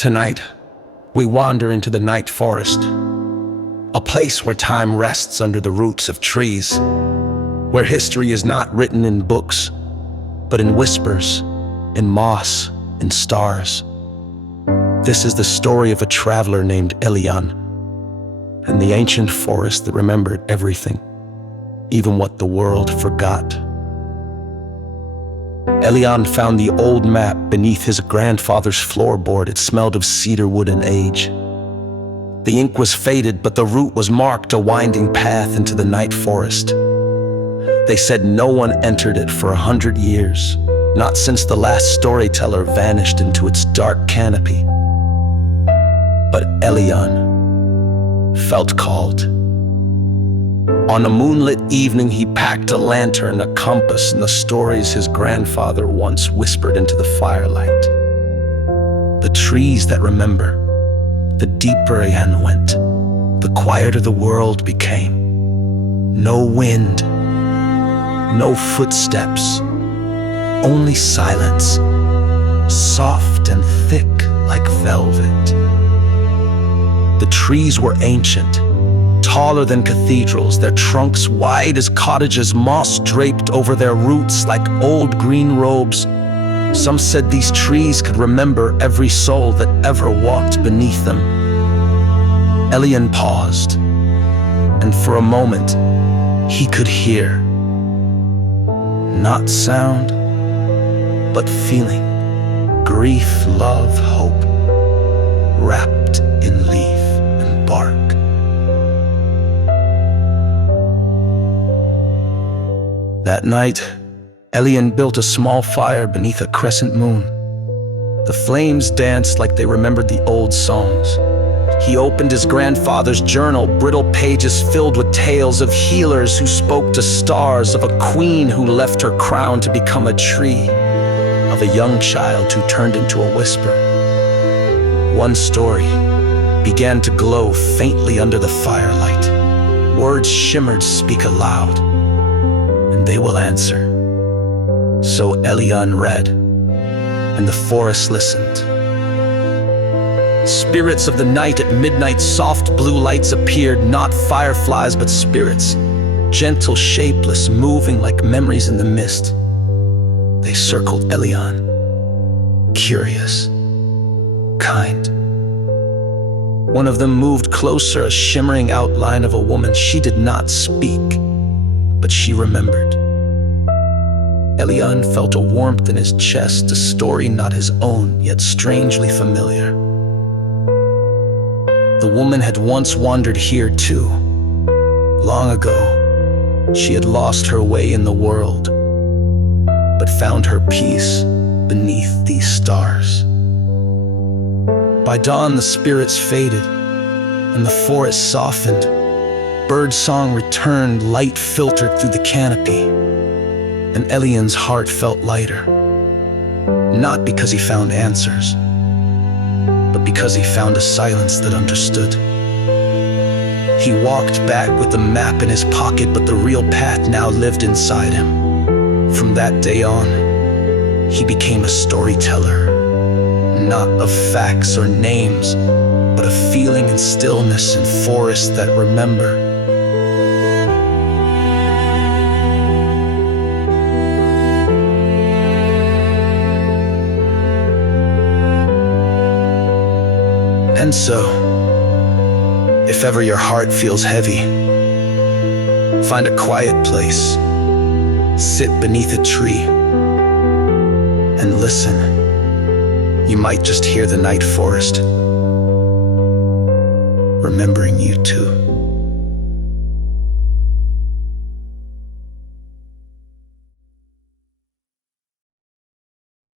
Tonight, we wander into the night forest, a place where time rests under the roots of trees, where history is not written in books, but in whispers, in moss, in stars. This is the story of a traveler named Elian, and the ancient forest that remembered everything, even what the world forgot. Elian found the old map beneath his grandfather's floorboard. It smelled of cedar wood and age. The ink was faded, but the route was marked, a winding path into the night forest. They said no one entered it for 100 years, not since the last storyteller vanished into its dark canopy. But Elian felt called. On a moonlit evening, he packed a lantern, a compass, and the stories his grandfather once whispered into the firelight. The trees that remember, the deeper Elian went, the quieter the world became. No wind, no footsteps, only silence, soft and thick like velvet. The trees were ancient, taller than cathedrals, their trunks wide as cottages, moss draped over their roots like old green robes. Some said these trees could remember every soul that ever walked beneath them. Elian paused, and for a moment, he could hear. Not sound, but feeling. Grief, love, hope, wrapped in leaf and bark. That night, Elian built a small fire beneath a crescent moon. The flames danced like they remembered the old songs. He opened his grandfather's journal, brittle pages filled with tales of healers who spoke to stars, of a queen who left her crown to become a tree, of a young child who turned into a whisper. One story began to glow faintly under the firelight. Words shimmered, "Speak aloud, and they will answer." So Elian read, and the forest listened. Spirits of the night at midnight, soft blue lights appeared, not fireflies but spirits, gentle, shapeless, moving like memories in the mist. They circled Elian, curious, kind. One of them moved closer, a shimmering outline of a woman. She did not speak, but she remembered. Elian felt a warmth in his chest, a story not his own, yet strangely familiar. The woman had once wandered here too. Long ago, she had lost her way in the world, but found her peace beneath these stars. By dawn, the spirits faded, and the forest softened. Bird song returned, light filtered through the canopy, and Elian's heart felt lighter. Not because he found answers, but because he found a silence that understood. He walked back with the map in his pocket, but the real path now lived inside him. From that day on, he became a storyteller, not of facts or names, but of feeling and stillness in forests that remember. And so, if ever your heart feels heavy, find a quiet place, sit beneath a tree, and listen. You might just hear the night forest remembering you too.